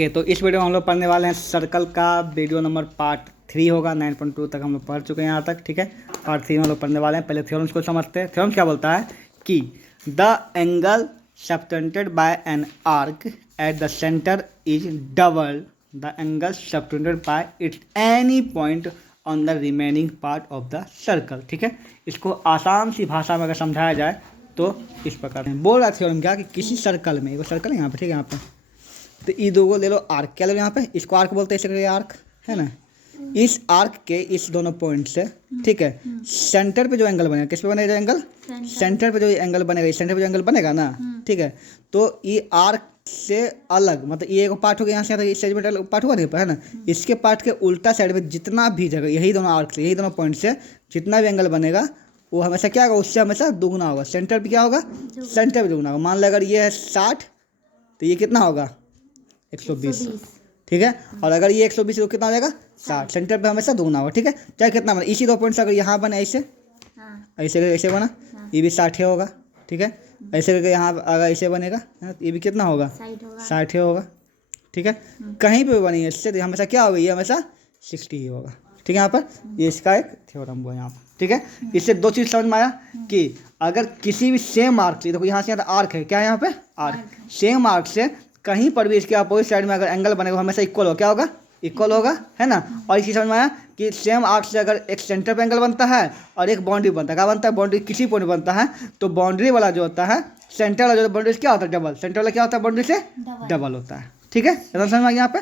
Okay, तो इस video में हम लोग पढ़ने वाले हैं सर्कल का वीडियो नंबर पार्ट 3 होगा। 9.2 तक हम लोग पढ़ चुके हैं यहाँ तक, ठीक है। पार्ट 3 में हम लोग पढ़ने वाले हैं। पहले थ्योरम्स को समझते हैं। थ्योरम्स क्या बोलता है कि the angle subtended bye an arc at the centre is double the angle subtended bye it's any point on the remaining part of the circle, ठीक है। इसको आसान सी भाषा में अगर समझाया जाए तो इस प्रकार बोल रहा थ्योरम क्या कि किसी सर्कल में, वो सर्कल है यहाँ पे, ठीक है, यहाँ पे, तो ये दो को ले लो आर्क, क्या ले लो यहाँ पे, इसको आर्क बोलते हैं, इसे आर्क है ना। इस आर्क के इस दोनों पॉइंट से, ठीक है, सेंटर पे जो एंगल बनेगा, किस पे बनेगा एंगल, सेंटर पे जो एंगल बनेगा, इस सेंटर पे जो एंगल बनेगा ना, ठीक है, तो ये आर्क से अलग, मतलब ये एक पार्ट हो गया यहाँ से, इस सेगमेंट पार्ट हुआ है ना, इसके पार्ट के उल्टा साइड में जितना भी जगह, यही दोनों आर्क से, यही दोनों पॉइंट से जितना भी एंगल बनेगा वो हमेशा क्या होगा, उससे हमेशा दुगुना होगा। सेंटर पे क्या होगा, सेंटर पे दुगुना होगा। मान लो अगर ये है 60 तो ये कितना होगा 120, ठीक है। और अगर ये 120 तो कितना हो जाएगा 60, सेंटर पे हमेशा दुगुना होगा, ठीक है। चाहे कितना बना, इसी दो पॉइंट से अगर यहाँ बने ऐसे, ऐसे करके ऐसे बना, ये भी 60 होगा, ठीक है। ऐसे करके यहाँ अगर ऐसे बनेगा ये भी कितना होगा 60 होगा, ठीक है। कहीं पे भी बनी इससे तो हमेशा क्या होगा, ये हमेशा 60 ही होगा, ठीक है। यहाँ पर ये इसका एक थ्योरम हुआ यहाँ पर, ठीक है। इससे दो चीज़ समझ में आया कि अगर किसी भी सेम आर्क से, देखो यहाँ से आर्क है, क्या है यहाँ पे आर्क, सेम आर्क से कहीं पर भी इसके अपोजिट साइड में अगर एंगल बनेगा हमेशा इक्वल हो, क्या होगा, इक्वल होगा, है ना। और इसी समझ में आया कि सेम आर्क से अगर एक सेंटर पे एंगल बनता है और एक बाउंड्री बनता है, क्या बनता है, बाउंड्री किसी पॉइंट बनता है, तो बाउंड्री वाला जो होता है, सेंटर वाला जो बाउंड्री क्या होता है डबल, सेंटर वाला क्या होता है बाउंड्री से डबल होता है, ठीक है। समझ में आ गया यहाँ पे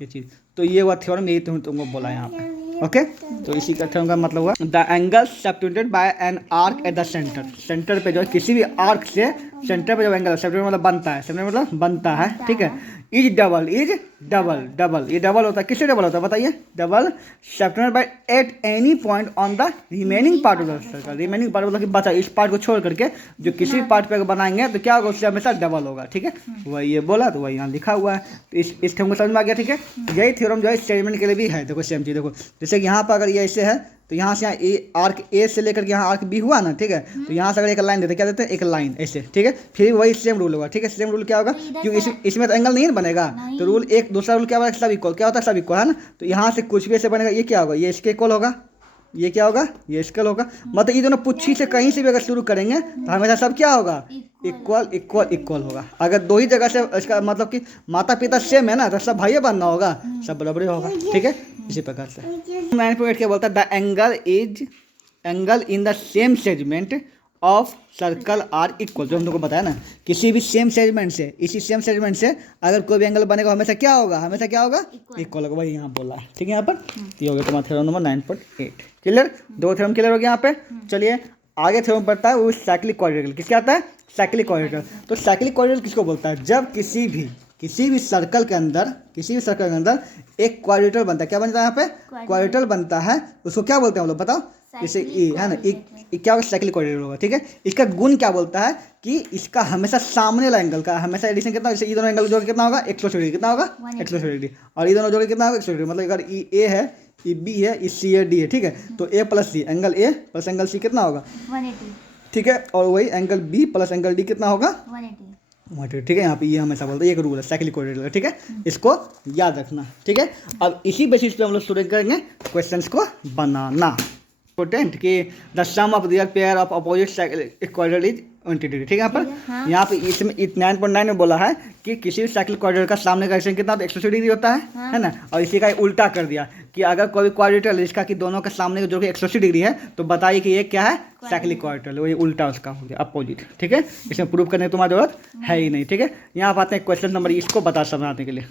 ये चीज़। तो ये हुआ थ्योरम, यही तुमको बोला यहाँ पे, ओके। तो इसी का थ्योरम का मतलब हुआ the angle subtended bye an arc at the centre, centre पे जो है किसी भी आर्क से सेंटर पे जो एंगल सबटेंडेड मतलब बनता है, सबटेंडेड मतलब बनता है, ठीक है। इज डबल डबल, ये डबल होता है, किससे डबल होता है बताइए, double subtended by at any point on the remaining part of the circle. Remaining part मतलब कि बचा इस पार्ट को छोड़ करके जो किसी भी पार्ट पे बनाएंगे तो क्या होगा, उससे हमेशा डबल होगा, ठीक है। वही ये बोला तो वही यहाँ लिखा हुआ है। तो इस थ्योरम को समझ में आ गया, ठीक है। यही थ्योरम जो है स्टेटमेंट के लिए भी है। देखो सेम चीज़, देखो जैसे कि यहाँ पर अगर ये ऐसे है तो यहाँ से यहाँ आर्क ए से लेकर के यहाँ आर्क बी हुआ ना, ठीक है। तो यहाँ से अगर एक लाइन देते, क्या देते हैं, एक लाइन ऐसे, ठीक है। फिर वही सेम रूल होगा, ठीक है। सेम रूल क्या होगा, क्योंकि इसमें तो एंगल नहीं बनेगा, तो रूल एक दूसरा रूल क्या होगा, सब इक्वल, क्या होता है सब इक्वल, है ना। तो यहाँ से कुछ भी ऐसे बनेगा, ये क्या होगा, ये इसके इक्वल होगा, ये क्या होगा, ये इसकल होगा। मतलब ये दोनों पुच्छी से कहीं से भी अगर शुरू करेंगे तो हमेशा सब क्या होगा, इक्वल इक्वल इक्वल होगा। अगर दो ही जगह से इसका मतलब कि माता पिता सेम है ना, तो सब भाई बनना होगा, सब बराबर होगा, ठीक है। इसी प्रकार से 9.8 क्या बोलता है, the angle in the same segment of circle are equal. जो हम लोग को बताया ना, किसी भी सेम सेगमेंट से, इसी सेम सेगमेंट से अगर कोई भी एंगल बनेगा हमेशा क्या होगा, हमेशा क्या होगा, इक्वल होगा। वही यहाँ बोला, ठीक है। यहाँ पर ये हो गया तुम्हारा थ्योरम नंबर 9.8, क्लियर। दो थ्योरम क्लियर हो गया यहाँ पे। चलिए आगे थ्योरम पढ़ता है वो साइक्लिक क्वाड्रिलेटरल। किसके आता है, साइक्लिक क्वाड्रिलेटरल। तो साइक्लिक क्वाड्रिलेटरल किसको बोलता है, जब किसी भी सर्कल के अंदर एक क्वाड्रिलेटरल बनता है, क्या बनता है यहाँ पे, क्वाड्रिलेटरल बनता है, उसको क्या बोलते हैं हम लोग बताओ, जैसे ई है ना, क्या होगा, साइक्लिक क्वाड्रिलेटरल होगा, ठीक है। इसका गुण क्या बोलता है कि इसका हमेशा सामने वाला एंगल का हमेशा एडिशन कितना, जैसे ये दोनों एंगल जोड़ कितना होगा 180 डिग्री, कितना होगा 180 डिग्री, और ये दोनों जोड़ कितना होगा 180 डिग्री। मतलब अगर ई ए है, ई बी है, ई सी है, डी है, ठीक है, तो A plus C, angle A plus angle C कितना होगा 180, ठीक है। और वही angle B plus angle D कितना होगा 180, ठीक है। यहाँ पे ये हमेशा बोलते हैं, एक रूल है साइक्लिक क्वाड्रिलेटरल, ठीक है। इसको याद रखना, ठीक है। अब इसी बेसिस पे हम लोग शुरू करेंगे क्वेश्चंस को बनाना। इंपोर्टेंट कि the sum of real pair of opposite cyclic quadrilateral is 180 degree, ठीक है। यहाँ पर यहाँ पे इसमें 9.9 में बोला है कि किसी भी साइक्लिक क्वाड्रिलेटरल का सामने का एडिशन कितना 180 डिग्री होता है ना। और इसी का उल्टा कर दिया कि अगर कोई क्वाड्रिलेटरल जिसका कि दोनों के सामने का जो कि 180 डिग्री है, तो बताइए कि ये क्या है, साइक्लिक क्वाड्रिलेटरल। वही उल्टा उसका हो गया, अपोजिट, ठीक है। इसमें प्रूव करने की तुम्हारी जरूरत है ही नहीं, ठीक है। यहाँ आते हैं क्वेश्चन नंबर, इसको बता समझाने के लिए।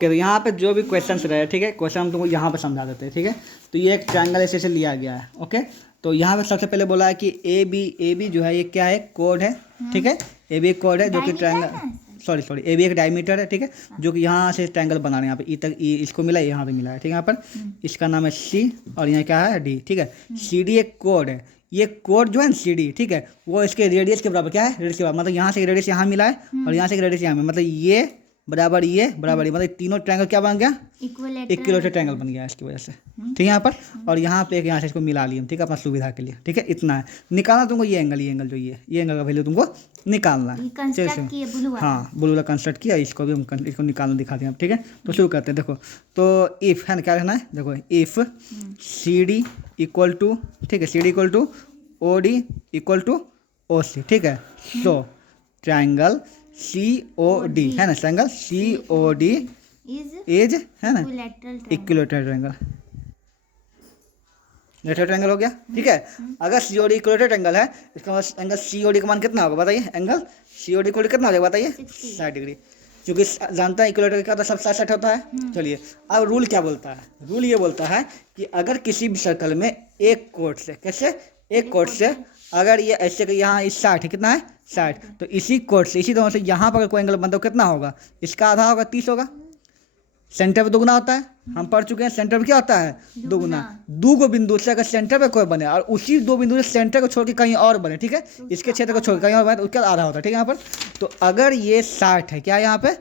तो यहाँ पे जो भी क्वेश्चंस रहे, ठीक है, क्वेश्चन हम तुमको यहाँ पे समझा देते हैं, ठीक है। तो ये एक ट्रायंगल ऐसे लिया गया है, ओके। तो यहाँ पे सबसे पहले बोला है कि ए बी जो है ये क्या है, कोड है, ठीक है। ए बी एक कोड है जो कि ट्रायंगल, सॉरी ए बी एक डायमीटर है, ठीक है, जो कि यहाँ से ट्रायंगल बना रहे हैं। यहाँ पे ई तक ई इसको मिला है, यहाँ पे मिला है, ठीक है। यहाँ पर इसका नाम है सी और यहाँ क्या है डी, ठीक है। सी डी एक कोड है, ये कोड जो है ना सी डी, ठीक है, वो इसके रेडियस के बराबर, क्या है रेडियस के बराबर, मतलब यहाँ से रेडियस यहाँ मिला है और यहाँ से रेडियस यहाँ में, मतलब ये बराबर ये बराबर ये, मतलब तीनों ट्रायंगल क्या बन गया, इक्विलेटरल ट्रायंगल बन गया इसकी वजह से, ठीक है यहाँ पर। और यहाँ पे एक यहाँ से इसको मिला लिए, ठीक है, अपना सुविधा के लिए, ठीक है। इतना है, निकालना तुमको ये एंगल जो ये एंगल का वैल्यू तुमको निकालना है। चलिए हाँ, ब्लू वाला कंस्ट्रक्ट किया, इसको भी हम इसको निकालना दिखाते हैं, ठीक है। तो शुरू करते हैं। देखो तो इफ़ है ना, क्या रहना है, देखो if C D equal to, ठीक है, C D equal to O D equal to O C, ठीक है। So triangle C O D है ना, triangle C O D is है ना इक्विलेटरल ट्रायंगल, लेटरल ट्रायंगल हो गया, ठीक है। अगर सी ओ डी इक्विलेटरल ट्रायंगल है, इसका मतलब एंगल सी ओ डी का मान कितना होगा बताइए, angle C O D equal कितना हो जाएगा बताइए, 60 डिग्री, क्योंकि जानता है इक्विलेटरल का तो सब 60 होता है। चलिए अब रूल क्या बोलता है, रूल ये बोलता है कि अगर किसी भी सर्कल में एक कोण से, कैसे एक कोण से, अगर ये ऐसे कि यहाँ इस 60 कितना है 60, तो इसी कोण से, इसी दोनों से यहाँ पर कोई एंगल बनता है कितना होगा, इसका आधा होगा 30 होगा। सेंटर पे दुगुना होता है, हम पढ़ चुके हैं सेंटर पे क्या होता है दुगुना। दो को बिंदु से अगर सेंटर पे कोई बने और उसी दो बिंदु से सेंटर को छोड़ के कहीं और बने, ठीक है, इसके क्षेत्र को छोड़ के कहीं और बने तो उसका आधा होता है, ठीक है यहाँ पर। तो अगर ये 60 है, क्या है यहाँ पे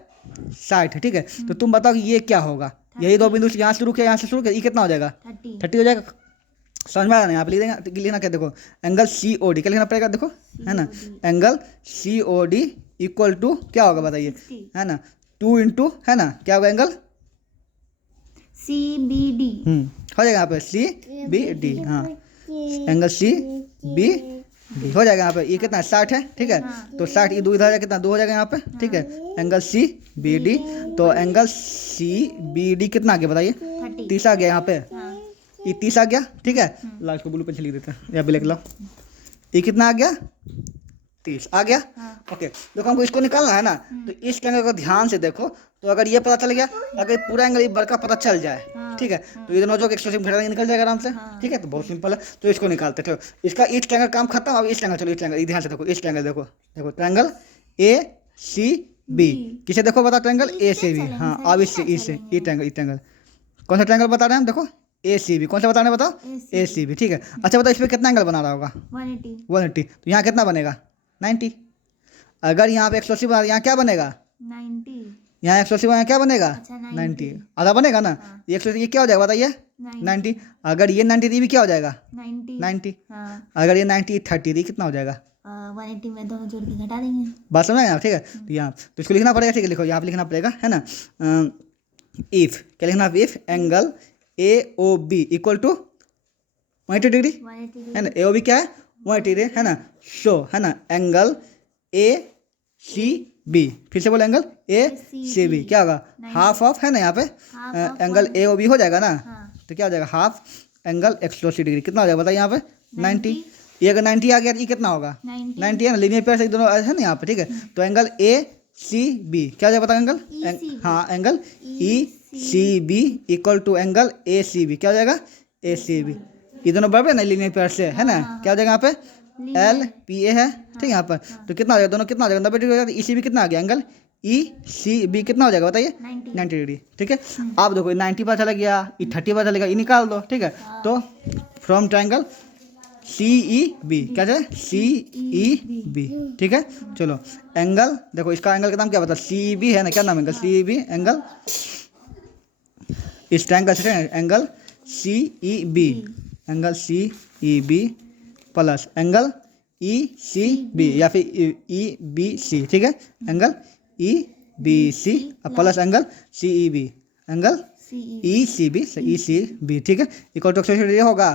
60 है, ठीक है, तो तुम बताओ कि ये क्या होगा, यही दो बिंदु से यहाँ शुरू किया, यहाँ से शुरू किया, ये कितना हो जाएगा 30 हो जाएगा। समझ में आ रहा है, यहाँ पे लिख देंगे, लिखना क्या, देखो एंगल सी ओ डी क्या लिखना पड़ेगा, देखो है ना, angle C O D equal to क्या होगा बताइए, है ना 2 इंटू है ना क्या होगा एंगल सी बी डी, हो जाएगा यहाँ पे सी बी डी, हाँ एंगल सी बी डी हो जाएगा यहाँ पे। ये कितना है 60 है, ठीक है, तो 60 ये 2 इधर आ जाएगा, कितना 2 हो जाएगा यहाँ पे, ठीक है, एंगल सी बी डी। तो एंगल सी बी डी कितना आ गया बताइए, 30 आ गया यहाँ पे, ये 30 आ गया, ठीक है। लास्ट को ब्लू पेन से लिख देते हैं या ब्लैक लो, ये कितना आ गया 30 आ गया, ओके। देखो हमको इसको निकालना है ना, तो इस एंगल को ध्यान से देखो, तो अगर ये पता चल गया, अगर पूरा एंगल बड़का पता चल जाए, ठीक है, तो ये दोनों जो 180 घटा निकल जाएगा आराम से, ठीक है। तो बहुत सिंपल है, तो इसको निकालते थे। इसका इस ट्रायंगल काम खत्म। अब इस ट्रायंगल, चलो इस ट्रायंगल ध्यान से देखो, इस ट्रायंगल देखो, देखो ट्रायंगल ए सी बी, किसे देखो बता, ट्रायंगल ए सी बी, हाँ। अब इससे ये ट्रायंगल कौन सा ट्रायंगल बता रहे हैं हम, देखो ए सी बी, कौन सा बता रहे हैं बताओ, ए सी बी, ठीक है। अच्छा बताओ इस पर कितना एंगल बना रहा होगा 180, तो यहाँ कितना बनेगा 90। अगर यहाँ पे 180 बना, यहाँ क्या बनेगा 90, यहाँ 180 यहाँ क्या बनेगा 90, आधा बनेगा ना, ये 180 ये क्या हो जाएगा बताइए 90। अगर ये 90 भी क्या हो जाएगा 90, अगर ये 90 30 दी कितना हो जाएगा 180 में दोनों जोड़ के घटा देंगे, बात समझ आए, ठीक है। तो यहाँ तो इसको लिखना पड़ेगा, ठीक है, लिखो यहाँ पे लिखना पड़ेगा, है ना, इफ क्या लिखना, if angle A O B equal to 180 degree, है ना, ए ओ बी क्या है 180 डिग्री, है ना। सो है ना एंगल ए सी बी, फिर से बोले एंगल ए सी बी क्या होगा हाफ ऑफ, है ना, यहाँ पे एंगल ए ओ बी हो जाएगा ना, तो क्या हो जाएगा हाफ एंगल 180 डिग्री, कितना हो जाएगा बताइए यहाँ पे 90। ये अगर 90 आ गया तो ये कितना होगा 90 है ना, लीनियर पेयर से दोनों है ना यहाँ पे, ठीक है। तो एंगल ए सी बी क्या हो जाएगा बताओ एंगल, हाँ angle E C B equal to angle A C B, क्या हो जाएगा ए सी बी, ये दोनों बराबर है ना लीनियर पेयर से, है ना, क्या हो जाएगा यहाँ पे एल पी ए है, ठीक है। यहाँ पर तो कितना हो जाएगा, दोनों कितना हो जाएगा 90 डिग्री हो जाएगा, ई सी बी कितना आ गया एंगल ई सी बी कितना हो जाएगा बताइए 90 डिग्री, ठीक है। आप देखो 90 पता चला गया, ये 30 पता चलेगा, ये निकाल दो, ठीक है। तो from triangle C E B क्या है सी ई बी, ठीक है। चलो एंगल देखो, इसका एंगल का नाम क्या बता, सी बी है ना, क्या नाम एंगल सी बी, एंगल इस ट्रायंगल से angle C E B, angle C E B plus angle E C B या फिर ई बी सी, ठीक है, angle E B C plus angle C E B, angle E C B, ठीक है, equal to 180 degree होगा।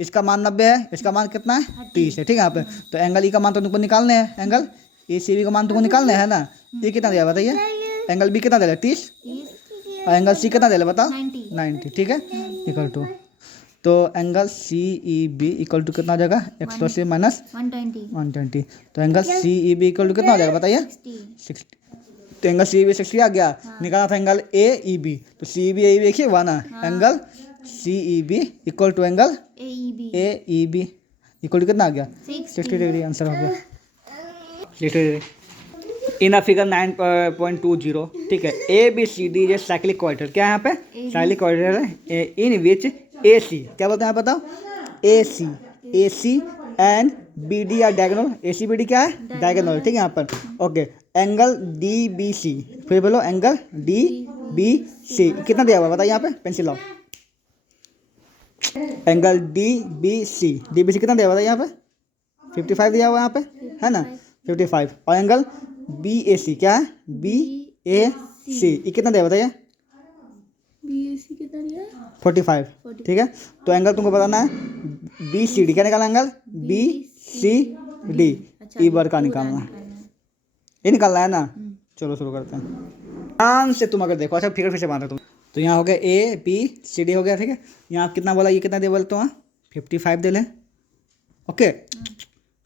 इसका मान 90 है, इसका मान कितना है 30 है, ठीक है। यहाँ पे तो एंगल ई का मान तो तुमको निकालने हैं, एंगल ई सी बी का मान तुमको निकालने है ना, ये कितना दिया बताइए, एंगल बी कितना दे रहा है 30 और एंगल सी कितना दे रहा है बताओ 90, ठीक है, इक्वल टू, तो angle C E B equal to कितना हो जाएगा 180 माइनस 120, तो angle C E B equal to कितना हो जाएगा बताइए 60, तो एंगल सी ई बी 60 आ गया। निकालना था एंगल ए ई बी, तो सी ई बी ए बी देखिए हुआ ना, angle C E B equal to angle A E B equal to कितना आ गया 60 डिग्री, आंसर हो गया 60 डिग्री। इन अ फिगर 9.20, ठीक है, ए बी सी डी ये साइक्लिक क्वाड्रेटर, क्या है यहाँ पे साइक्लिक क्वाड्रेटर है, इन विच ए सी क्या बोलते हैं बताओ A C and B D are diagonal, A C B D क्या है डायगोनल, ठीक है यहाँ पर, okay. Angle D B C, फिर बोलो एंगल डी बी सी कितना दिया हुआ है बताइए यहाँ पे, पेंसिल लाओ। एंगल डी बी सी कितना दिया हुआ है यहाँ पे 55 दिया हुआ है यहाँ पे, है ना 55। और एंगल बी ए सी क्या है, बी ए सी कितना दिया बताइए, BAC कितना दिया? 45, ठीक है। तो एंगल तुमको बताना है बी सी डी, क्या निकालना एंगल बी सी डी, ई बार का निकालना है, ये निकालना है ना। चलो शुरू करते हैं, ध्यान से तुम अगर देखो। अच्छा फिगर फिर से बांध तुम, तो यहाँ हो गया ए बी सी डी हो गया, ठीक है। यहाँ कितना बोला, ये कितना दे बोले तो 55 दे लें, ओके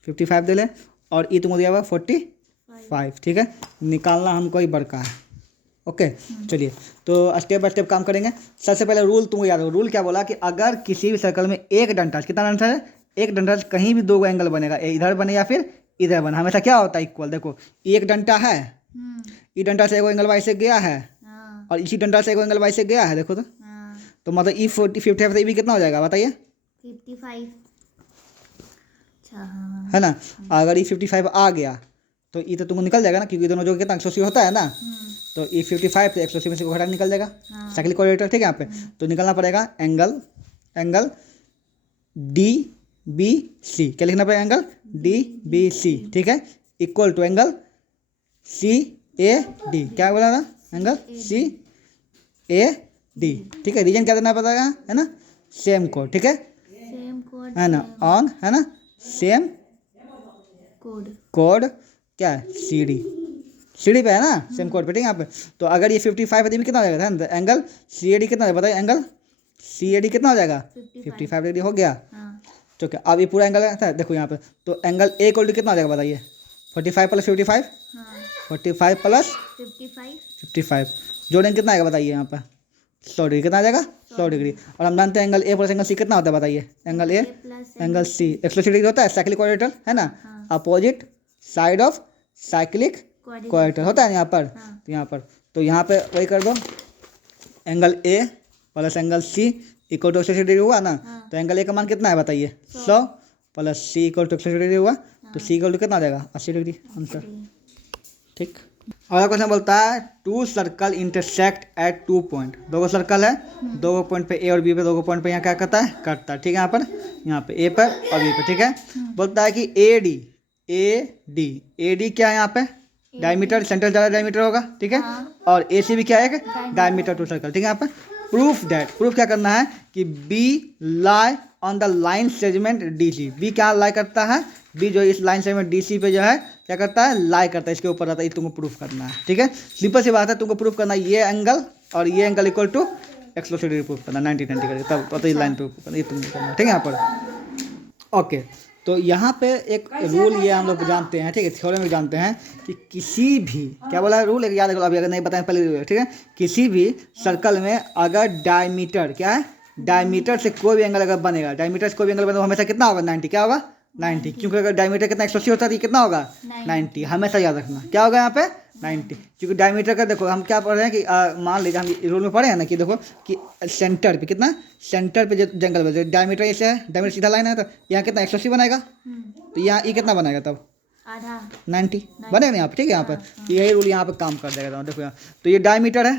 55 दे लें, और ई तुमको दिया हुआ 45, ठीक है। निकालना हमको ही बड़का है, ओके। चलिए तो स्टेप बाय स्टेप काम करेंगे। सबसे पहले रूल तुमको याद हो, रूल क्या बोला कि अगर किसी भी सर्कल में एक डंडा, कितना डंडा है, एक डंडा से कहीं भी दो एंगल बनेगा, इधर बने या फिर इधर बने, हमेशा क्या होता है इक्वल। देखो एक डंडा है, ई डंडा से एक एंगल वाई से गया है, और इसी डंडा से एक एंगल वाई से गया है, देखो तो मतलब ई 55 ई भी कितना हो जाएगा बताइए, 55। अच्छा है ना। अगर ई 55 आ गया तो ई तो तुमको निकल जाएगा ना, क्योंकि दोनों जो कितना 180 होता है ना, तो ई 55 से 180 में से घटा निकल जाएगा, साइक्लिक कोऑर्डिनेटर, ठीक है। यहाँ पे तो निकलना पड़ेगा एंगल डी बी सी, क्या लिखना पड़ेगा, एंगल डी बी सी, ठीक है, equal to angle C A D, क्या बोला था, एंगल सी ए डी, ठीक है। रीजन क्या देना पड़ेगा, है ना, सेम कोड, ठीक है, सेम कोड है ना, ऑन, है ना, सेम कोड क्या है, सी डी पे है ना, सेम कोड पे, ठीक है। यहाँ पे तो अगर ये 55 है तो भी कितना हो जाएगा, तो एंगल सी ए डी कितना है बताइए, एंगल सी ए डी कितना हो जाएगा 55 डिग्री हो गया, ठीक है। अब ये पूरा एंगल है, देखो यहाँ पे, तो एंगल ए इक्वल टू कितना हो जाएगा बताइए, 45 प्लस 55, 45 प्लस 55 जोड़ेंगे कितना आएगा बताइए, यहाँ पर 100 डिग्री, कितना आ जाएगा 100 डिग्री। और हम जानते हैं angle A plus angle C कितना होता है बताइए, angle A angle C 180 degree होता है, साइक्लिक कोऑर्डिनेटर, है ना, opposite side of cyclic coordinator होता है यहाँ पर, तो यहाँ पर वही कर दो, angle A plus angle C equal to 180 degree हुआ ना, तो एंगल ए का मान कितना है बताइए 100 plus C equal to 180 degree हुआ, तो सी इक्वल टू कितना आ जाएगा 80 डिग्री, आंसर, ठीक। अगला क्वेश्चन बोलता है two circle intersect at 2 point, दो सर्कल है, दो पॉइंट पे ए और बी पे, दो पॉइंट पे यहाँ क्या करता है, कटता है, ठीक है। यहाँ पे ए पर और बी पे, ठीक है। बोलता है कि ए डी क्या है यहाँ पे, डायमीटर, सेंटर ज़्यादा डायमीटर होगा, ठीक है। और ए सी भी क्या है, एक डायमीटर टू सर्कल, ठीक है। यहाँ पर प्रूफ क्या करना है कि B lie on the line segment D C, B क्या लाई करता है, बी जो इस लाइन सेगमेंट डी सी पे जो है क्या करता है, लाई करता है, इसके ऊपर रहता है, ये तुमको प्रूफ करना है, ठीक है। सिंपल सी बात है, तुमको प्रूफ करना है ये एंगल और ये angle equal to 180 degree proof करना, 90 करके, तब तो ये लाइन प्रूफ करना, ये तुमको करना है, ठीक है। यहाँ पर ओके, तो यहाँ पे एक रूल ये हम लोग जानते हैं, ठीक है, थ्योरम में जानते हैं कि किसी भी, क्या बोला है रूल, एक याद रखो, अभी अगर नहीं बताएं पहले, ठीक है। किसी भी सर्कल में अगर डायमीटर क्या है, डायमीटर से कोई भी एंगल अगर बनेगा, डायमीटर से कोई भी एंगल बनेगा, हमेशा कितना होगा 90, क्या होगा 90, क्योंकि अगर डायमीटर कितना 180 होता है तो कितना होगा 90, हमेशा याद रखना, क्या होगा यहाँ पे 90, क्योंकि डायमीटर का देखो हम क्या पढ़ रहे हैं कि मान लीजिए हम रूल में पढ़े हैं ना कि देखो कि सेंटर पे कितना, सेंटर पे जो एंगल बने, डायमीटर ऐसे है, डायमीटर सीधा लाइन है, तो यहाँ कितना 180 बनाएगा, तो यहाँ ये कितना बनाएगा तब आधा 90 बनेगा ना यहाँ पे, ठीक है। यहाँ पर तो यही रूल यहाँ पे काम कर देगा, देखो यहाँ तो ये डायमीटर है,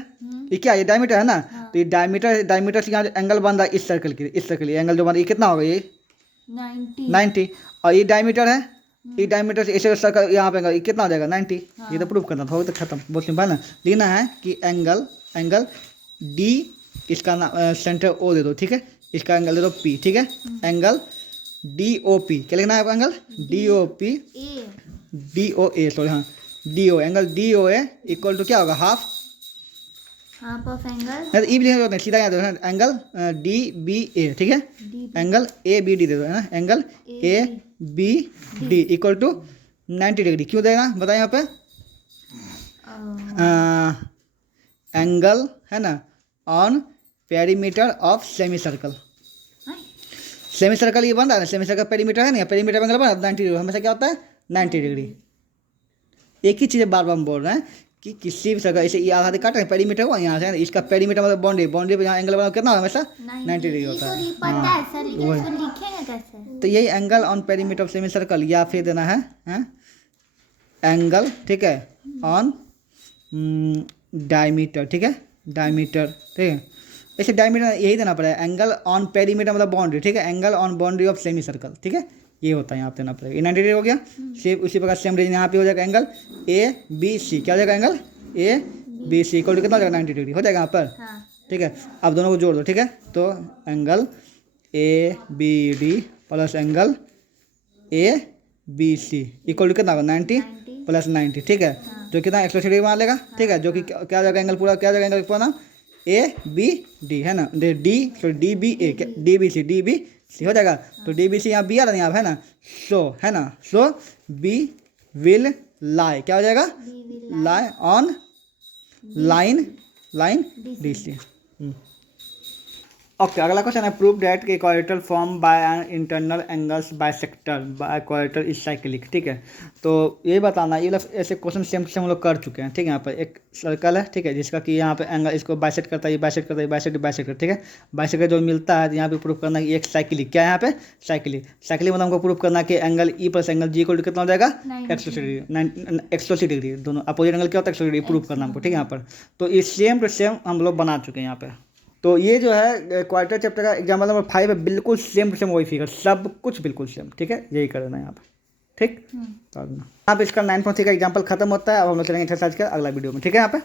ये क्या, ये डायमीटर है ना, तो ये डायमीटर से यहाँ एंगल बन रहा है इस सर्कल की, एंगल जो बन रहा है ये कितना होगा, ये 90, और ये डायमीटर है, ये डायमीटर से ऐसे सर्कल यहाँ पे एंगल कितना हो जाएगा 90, ये तो प्रूफ करना था, हो तो खत्म, बहुत सिंपल ना। लिखना है कि एंगल डी, इसका सेंटर ओ दे दो, ठीक है, इसका एंगल दे दो पी, ठीक है। एंगल डी ओ पी, क्या लिखना है angle D O P, D O A, sorry हाँ D O, angle D O A equal to क्या होगा हाफ ऑफ एंगल, ई भी लिखना सीधा याद रखना, एंगल डी बी ए, ठीक है, एंगल ए बी डी दे दो, है ना, angle A B D equal to 90 degree, क्यों देगा बताए यहाँ पे, एंगल है ना on perimeter of semi circle, semi circle ये बन रहा है ना, सेमी सर्कल पेरीमीटर है ना, पेरीमीटर एंगल बन रहा है 90 डिग्री, हमेशा क्या होता है 90 डिग्री। एक ही चीज़ बार बार हम बोल रहे हैं कि किसी भी सर्कल ऐसे ये आधा काट रहे हैं, पेरीमीटर हुआ यहाँ से, इसका पेरीमीटर मतलब बाउंड्री पे यहाँ एंगल बना कितना हमेशा 90 डिग्री होता है, तो यही angle on perimeter of semi circle, या फिर देना है एंगल, ठीक है, ऑन डायमीटर, ठीक है, डायमीटर, ठीक है। ऐसे डायमीटर यही देना पड़ेगा, एंगल ऑन पेरीमीटर मतलब बाउंड्री, ठीक है, angle on boundary of semi circle, ठीक है, ये होता है यहाँ पे देना पड़ेगा। ये 90 डिग्री हो गया। सेम उसी प्रकार सेम रीजन यहाँ पे हो जाएगा, एंगल ए बी सी, क्या हो जाएगा, angle A B C equal to कितना हो जाएगा, 90 डिग्री हो जाएगा यहाँ पर, हाँ। ठीक है। अब दोनों को जोड़ दो, ठीक है, तो angle A B D plus angle A B C equal to कितना होगा, 90 प्लस 90, ठीक है, जो कितना 180 डिग्री मान लेगा, ठीक है, जो कि क्या जाएगा एंगल पूरा, क्या जाएगा एंगल पूरा नाम ए बी डी है ना, डी बी ए, डी बी सी हो जाएगा। तो डी बी सी यहाँ बी आ रहा है यहाँ है ना, सो है ना, सो बी विल लाई, क्या हो जाएगा, lie on line D C. Okay, अगला क्वेश्चन है, प्रूव दैट के equator form by an internal angles bisector by equator is cyclic, ठीक है। तो ये बताना, ये लोग ऐसे क्वेश्चन सेम हम लोग कर चुके हैं, ठीक है। यहाँ पर एक सर्कल है, ठीक है, जिसका कि यहाँ पे एंगल इसको बाइसेक्ट करता है, ये बाइसेक्ट करता है, बाइसेक्ट, ठीक है, बाइसेक्ट जो मिलता है यहाँ पे प्रूव करना है कि एक साइक्लिक, क्या है यहाँ पे, साइक्लिक मतलब हमको प्रूव करना है कि angle E plus angle G equal to कितना हो जाएगा, 180 डिग्री, दोनों अपोजिट एंगल क्या होता है 180 डिग्री, प्रूव करना हमको, ठीक है। यहाँ पर तो ये सेम टू सेम हम लोग बना चुके हैं यहाँ पे। तो ये जो है क्वार्टर चैप्टर का एग्जाम्पल नंबर 5 है, बिल्कुल सेम टू सेम वही फिगर, सब कुछ बिल्कुल सेम, ठीक है, यही करना है यहाँ पे, ठीक। अब इसका 9.3 का एग्जाम्पल खत्म होता है। अब हम लोग चलेंगे एक्सरसाइज का अगला वीडियो में, ठीक है यहाँ पे।